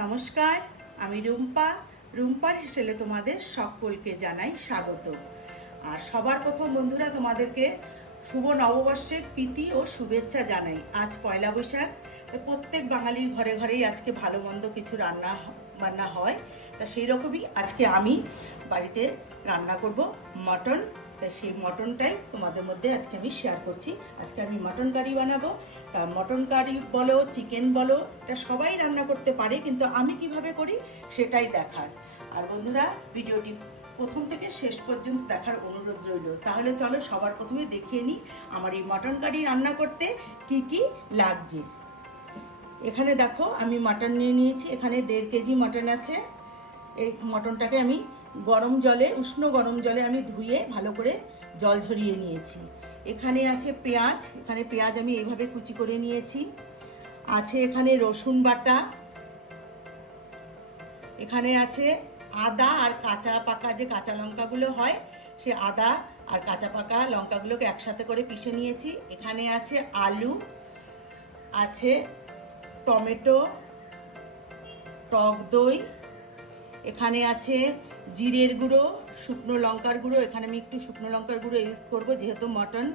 নমস্কার, আমি রুম্পা। রুম্পার হেসেলে তোমাদের সকলকে জানাই স্বাগত। আর সবার প্রথম বন্ধুরা, তোমাদেরকে শুভ নববর্ষের প্রীতি ও শুভেচ্ছা জানাই। আজ পয়লা বৈশাখ, প্রত্যেক বাঙালির ঘরে ঘরেই আজকে ভালো মন্দ কিছু রান্না বান্না হয়। তা সেই রকমই আজকে আমি বাড়িতে রান্না করব মটন। তাই সেই মটনটাই তোমাদের মধ্যে আজকে আমি শেয়ার করছি। আজকে আমি মটন কারি বানাবো। তা মটন কারি বলো, চিকেন বলো, এটা সবাই রান্না করতে পারে, কিন্তু আমি কিভাবে করি সেটাই দেখার। আর বন্ধুরা, ভিডিওটি প্রথম থেকে শেষ পর্যন্ত দেখার অনুরোধ রইল। তাহলে চলো সবার প্রথমে দেখিয়ে নিই আমার এই মটন কারি রান্না করতে কি কি লাগছে। এখানে দেখো, আমি মটন নিয়ে নিয়েছি। এখানে 1.5 কেজি মটন আছে। এই মটনটাকে আমি গরম জলে, উষ্ণ গরম জলে আমি ধুয়ে ভালো করে জল ঝরিয়ে নিয়েছি। এখানে আছে পেঁয়াজ। এখানে পেঁয়াজ আমি এইভাবে কুচি করে নিয়েছি। আছে এখানে রসুন বাটা। এখানে আছে আদা আর কাঁচা পাকা যে কাঁচা লঙ্কাগুলো হয়, সে আদা আর কাঁচা পাকা লঙ্কাগুলোকে একসাথে করে পিষে নিয়েছি। এখানে আছে আলু, আছে টমেটো, টক দই, এখানে আছে জিরের গুঁড়ো, শুকনো লঙ্কার গুঁড়ো। এখানে আমি একটু শুকনো লঙ্কার গুঁড়ো ইউজ করব, যেহেতু মটন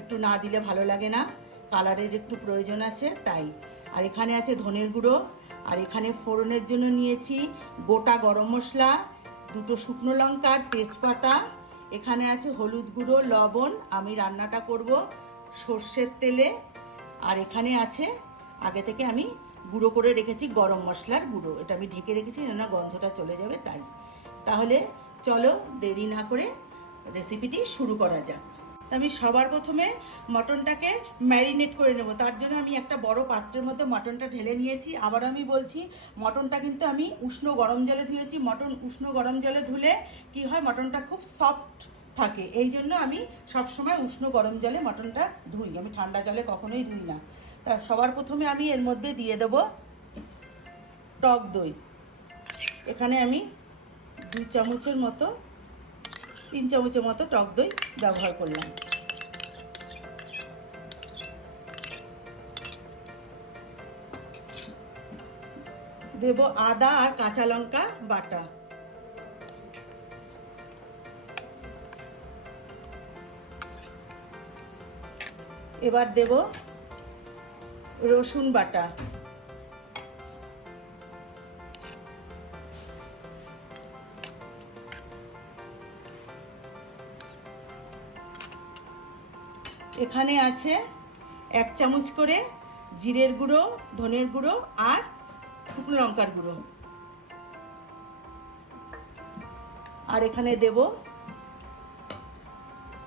একটু না দিলে ভালো লাগে না, কালারের একটু প্রয়োজন আছে তাই। আর এখানে আছে ধনের গুঁড়ো। আর এখানে ফোড়নের জন্য নিয়েছি গোটা গরম মশলা, 2টো শুকনো লঙ্কা, তেজপাতা। এখানে আছে হলুদ গুঁড়ো, লবণ। আমি রান্নাটা করব সর্ষের তেলে। আর এখানে আছে আগে থেকে আমি গুঁড়ো করে রেখেছি গরম মশলার গুঁড়ো। এটা আমি ঢেকে রেখেছি, না গন্ধটা চলে যাবে তাই। তাহলে চলো দেরি না করে রেসিপিটি শুরু করা যাক। আমি সবার প্রথমে মটনটাকে ম্যারিনেট করে নেব। তার জন্য আমি একটা বড় পাত্রের মধ্যে মটনটা ঢেলে নিয়েছি। আবার আমি বলছি, মটনটা কিন্তু আমি উষ্ণ গরম জলে ধুয়েছি। মটন উষ্ণ গরম জলে ধুলে কি হয়, মটনটা খুব সফট থাকে। এই জন্য আমি সবসময় উষ্ণ গরম জলে মটনটা ধুই, আমি ঠান্ডা জলে কখনোই ধুই না। তা সবার প্রথমে আমি এর মধ্যে দিয়ে দেব টক দই। এখানে আমি 2 চামচের মতো, 3 চামচের মতো টক দই ব্যবহার করলাম। দেব আদা আর কাঁচা লঙ্কা বাটা। এবার দেব রসুন বাটা। এখানে আছে 1 চামচ করে জিরের গুঁড়ো, ধনের গুঁড়ো আর শুকনো লঙ্কার গুঁড়ো। আর এখানে দেব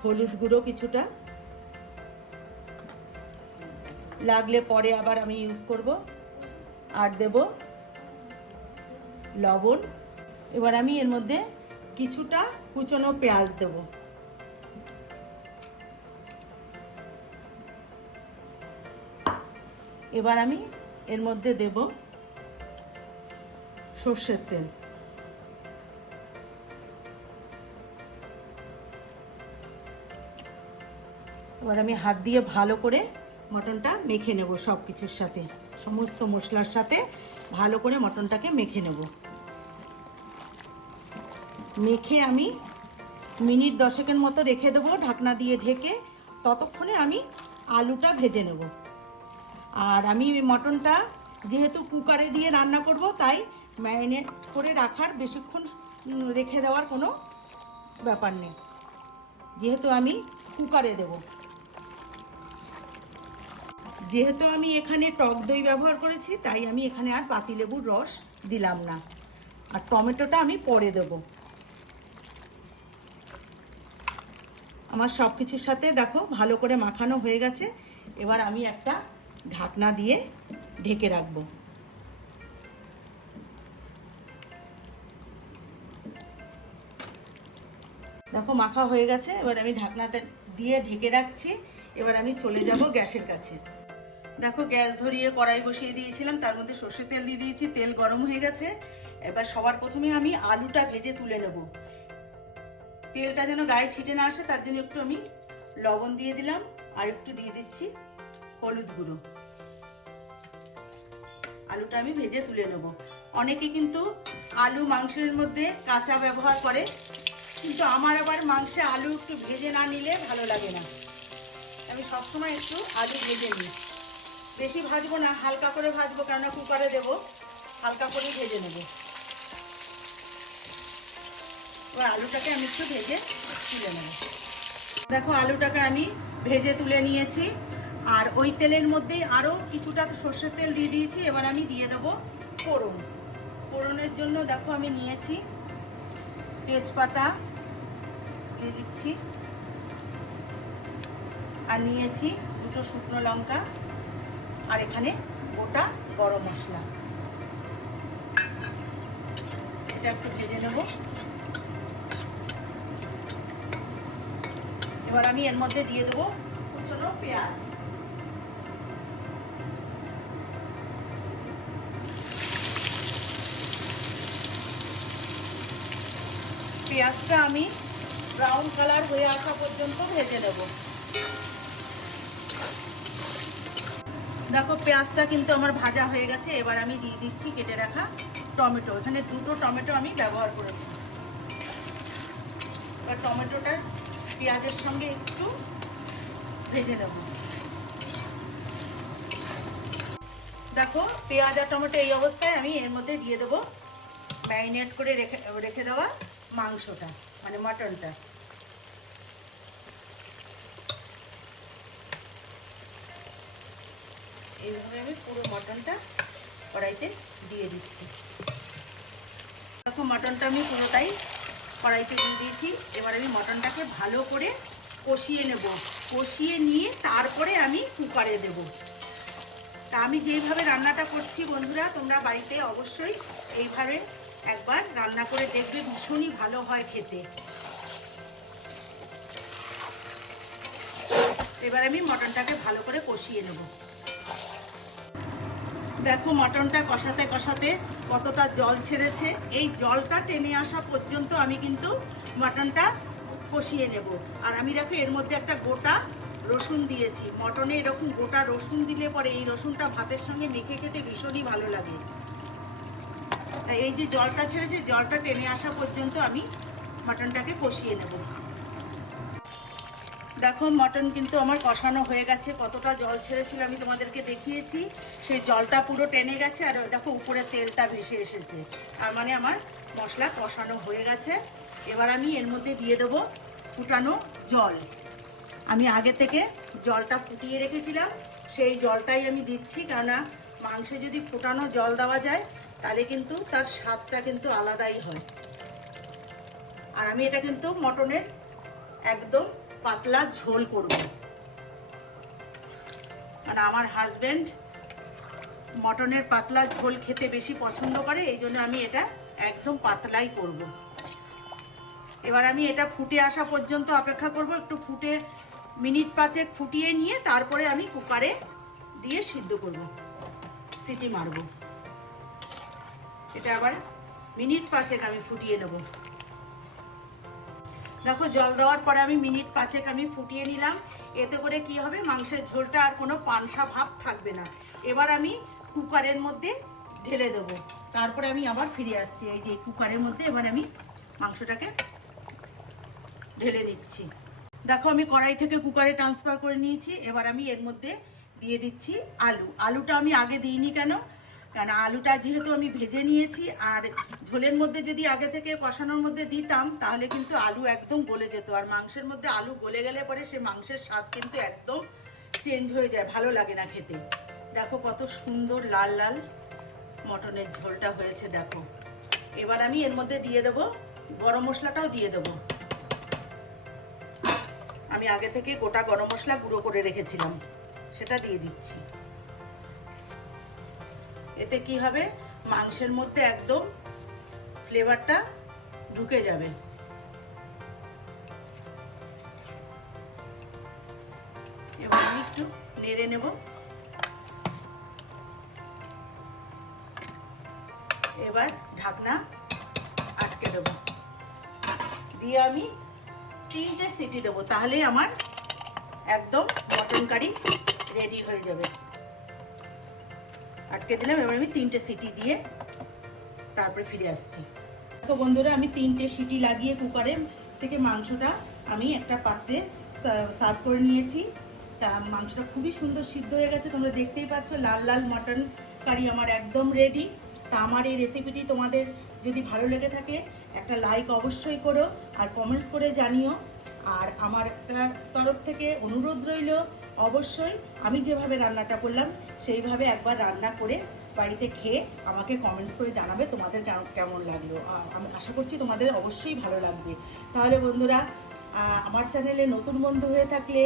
হলুদ গুঁড়ো কিছুটা, লাগলে পরে আবার আমি ইউজ করব। আর দেব লবণ। এবার আমি এর মধ্যে কিছুটা কুচনো পেঁয়াজ দেব। এবার আমি এর মধ্যে দেব সর্ষের তেল। এবার আমি হাত দিয়ে ভালো করে মটনটা মেখে নেব, সব কিছুর সাথে, সমস্ত মশলার সাথে ভালো করে মটনটাকে মেখে নেব। মেখে আমি মিনিট 10 মতো রেখে দেবো ঢাকনা দিয়ে ঢেকে। ততক্ষণে আমি আলুটা ভেজে নেব। আর আমি মটনটা যেহেতু কুকারে দিয়ে রান্না করব, তাই ম্যারিনেট করে রাখার বেশিক্ষণ রেখে দেওয়ার কোনো ব্যাপার নেই, যেহেতু আমি কুকারে দেব। যেহেতু আমি এখানে টক দই ব্যবহার করেছি, তাই আমি এখানে আর পাতিলেবুর রস দিলাম না। আর টমেটোটা আমি পরে দেব। আমার সব কিছুর সাথে দেখো ভালো করে মাখানো হয়ে গেছে। এবার আমি একটা ঢাকনা দিয়ে ঢেকে রাখবো। দেখো মাখা হয়ে গেছে। এবার আমি ঢাকনাতে দিয়ে ঢেকে রাখছি। এবার আমি চলে যাব গ্যাসের কাছে। দেখো, গ্যাস ধরিয়ে কড়াই বসিয়ে দিয়েছিলাম, তার মধ্যে সর্ষের তেল দিয়ে দিয়েছি। তেল গরম হয়ে গেছে। এবার সবার প্রথমে আমি আলুটা ভেজে তুলে নেব। তেলটা যেন গায়ে ছিটে না আসে, তার জন্য একটু আমি লবণ দিয়ে দিলাম। আর একটু দিয়ে দিচ্ছি হলুদ গুঁড়ো। আলুটা আমি ভেজে তুলে নেব। অনেকে কিন্তু আলু মাংসের মধ্যে কাঁচা ব্যবহার করে, কিন্তু আমার আবার মাংসে আলু একটু ভেজে না নিলে ভালো লাগে না। আমি সবসময় একটু আলু ভেজে নিই, বেশি ভাজবো না, হালকা করে ভাজবো, কেননা কুকারে দেবো, হালকা করে ভেজে নেব। এবার আলুটাকে আমি একটু ভেজে তুলে নেব। দেখো আলুটাকে আমি ভেজে তুলে নিয়েছি, আর ওই তেলের মধ্যেই আরও কিছুটা সর্ষের তেল দিয়ে দিয়েছি। এবার আমি দিয়ে দেবো ফোড়ন। ফোড়নের জন্য দেখো আমি নিয়েছি তেজপাতা দিয়ে দিচ্ছি, আর নিয়েছি দুটো শুকনো লঙ্কা, আর এখানে গোটা গরম মশলা। এটা একটু ভেজে নেব। এবার আমি এর মধ্যে দিয়ে দেবো কুচনো পেঁয়াজ। পেঁয়াজটা আমি ব্রাউন কালার হয়ে আসা পর্যন্ত ভেজে নেব। দেখো পেঁয়াজটা কিন্তু আমার ভাজা হয়ে গেছে। এবার আমি দিয়ে দিচ্ছি কেটে রাখা টমেটো। এখানে দুটো টমেটো আমি ব্যবহার করেছি। এবার টমেটোটা পেঁয়াজের সঙ্গে একটু ভেজে নেব। দেখো পেঁয়াজ আর টমেটো এই অবস্থায় আমি এর মধ্যে দিয়ে দেবো ম্যারিনেট করে রেখে দেওয়া মাংসটা, মানে মাটনটা। এইভাবে আমি পুরো মাটনটা কড়াইতে দিয়ে দিচ্ছি। দেখো মাটনটা আমি পুরোটাই কড়াইতে দিয়ে দিয়েছি। এবার আমি মাটনটাকে ভালো করে কষিয়ে নেব। কষিয়ে নিয়ে তারপরে আমি কুকারে দেব। তা আমি যেইভাবে রান্নাটা করছি বন্ধুরা, তোমরা বাড়িতে অবশ্যই এইভাবে একবার রান্না করে দেখবে, ভীষণই ভালো হয় খেতে। এবার আমি মটনটাকে ভালো করে কষিয়ে নেব। দেখো মটনটা কষাতে কষাতে কতটা জল ছেড়েছে। এই জলটা টেনে আসা পর্যন্ত আমি কিন্তু মটনটা কষিয়ে নেব। আর আমি দেখো এর মধ্যে একটা গোটা রসুন দিয়েছি। মটনে এরকম গোটা রসুন দিলে পরে এই রসুনটা ভাতের সঙ্গে মেখে খেতে ভীষণই ভালো লাগে। তাই এই যে জলটা ছেড়েছে, জলটা টেনে আসা পর্যন্ত আমি মটনটাকে কষিয়ে নেব। দেখো মটন কিন্তু আমার কষানো হয়ে গেছে। কতটা জল ছেড়েছিল আমি তোমাদেরকে দেখিয়েছি, সেই জলটা পুরো টেনে গেছে। আর দেখো উপরে তেলটা ভেসে এসেছে, তার মানে আমার মশলা কষানো হয়ে গেছে। এবার আমি এর মধ্যে দিয়ে দেবো ফুটানো জল। আমি আগে থেকে জলটা ফুটিয়ে রেখেছিলাম, সেই জলটাই আমি দিচ্ছি। কেননা মাংসে যদি ফুটানো জল দেওয়া যায় তাহলে কিন্তু তার স্বাদটা কিন্তু আলাদাই হয়। আর আমি এটা কিন্তু মটনের একদম পাতলা ঝোল করব। মানে আমার হাজবেন্ড মটনের পাতলা ঝোল খেতে বেশি পছন্দ করে, এই জন্য আমি এটা একদম পাতলাই করব। এবার আমি এটা ফুটে আসা পর্যন্ত অপেক্ষা করব। একটু ফুটে মিনিট 5 ফুটিয়ে নিয়ে তারপরে আমি কুকারে দিয়ে সিদ্ধ করব, সিটি মারব। এটা আবার মিনিট 5 আমি ফুটিয়ে নেব। দেখো জল দেওয়ার পরে আমি মিনিট 5 আমি ফুটিয়ে নিলাম। এতে করে কি হবে, মাংসের ঝোলটা আর কোনো পানসা ভাব থাকবে না। এবার আমি কুকারের মধ্যে ঢেলে দেব। তারপরে আমি আবার ফিরে আসছি। এই যে কুকারের মধ্যে এবার আমি মাংসটাকে ঢেলে নিচ্ছি। দেখো আমি কড়াই থেকে কুকারে ট্রান্সফার করে নিয়েছি। এবার আমি এর মধ্যে দিয়ে দিচ্ছি আলু। আলুটা আমি আগে দিইনি কেন আলুটা যেহেতু আমি ভেজে নিয়েছি, আর ঝোলের মধ্যে যদি আগে থেকে কষানোর মধ্যে দিতাম তাহলে কিন্তু আলু একদম গলে যেত। আর মাংসের মধ্যে আলু গলে গেলে পরে সে মাংসের স্বাদ কিন্তু একদম চেঞ্জ হয়ে যায়, ভালো লাগে না খেতে। দেখো কত সুন্দর লাল লাল মটনের ঝোলটা হয়েছে দেখো। এবার আমি এর মধ্যে দিয়ে দেবো গরম মশলাটাও দিয়ে দেবো। আমি আগে থেকে গোটা গরম মশলা গুঁড়ো করে রেখেছিলাম, সেটা দিয়ে দিচ্ছি। এতে কি হবে, মাংসের মধ্যে একদম ফ্লেভারটা ঢুকে যাবে। এবার আমি একটু নেড়ে নেব। এবার ঢাকনা আটকে দেব, দিয়ে আমি 3টে সিটি দেবো, তাহলে আমার একদম মটন কারি রেডি হয়ে যাবে। আটকে দিলাম। এবার আমি 3টে সিটি দিয়ে তারপরে ফিরে আসছি। তো বন্ধুরা আমি 3টে সিটি লাগিয়ে কুকারে থেকে মাংসটা আমি একটা পাত্রে সার্ভ করে নিয়েছি। তা মাংসটা খুবই সুন্দর সিদ্ধ হয়ে গেছে, তোমরা দেখতেই পাচ্ছ। লাল লাল মটন কারি আমার একদম রেডি। তা আমার এই রেসিপিটি তোমাদের যদি ভালো লেগে থাকে একটা লাইক অবশ্যই করো আর কমেন্টস করে জানিও। আর আমার তরফ থেকে অনুরোধ রইল, অবশ্যই আমি যেভাবে রান্নাটা করলাম সেইভাবে একবার রান্না করে বাড়িতে খেয়ে আমাকে কমেন্টস করে জানাবে তোমাদের কেমন লাগলো। আমি আশা করছি তোমাদের অবশ্যই ভালো লাগবে। তাহলে বন্ধুরা, আমার চ্যানেলে নতুন বন্ধু হয়ে থাকলে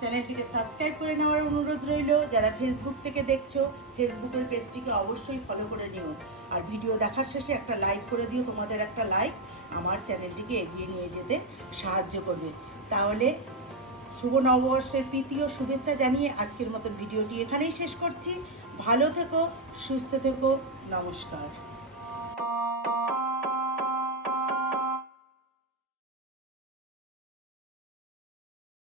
চ্যানেলটিকে সাবস্ক্রাইব করে নেওয়ার অনুরোধ রইল। যারা ফেসবুক থেকে দেখছো, ফেসবুকের পেজটিকে অবশ্যই ফলো করে নিও। আর ভিডিও দেখার শেষে একটা লাইক করে দিও। তোমাদের একটা লাইক আমার চ্যানেলটিকে এগিয়ে নিয়ে যেতে সাহায্য করবে। তাহলে শুভ নববর্ষের প্রীতি ও শুভেচ্ছা জানিয়ে আজকের মতো ভিডিওটি এখানেই শেষ করছি। ভালো থেকো, সুস্থ থেকো, নমস্কার।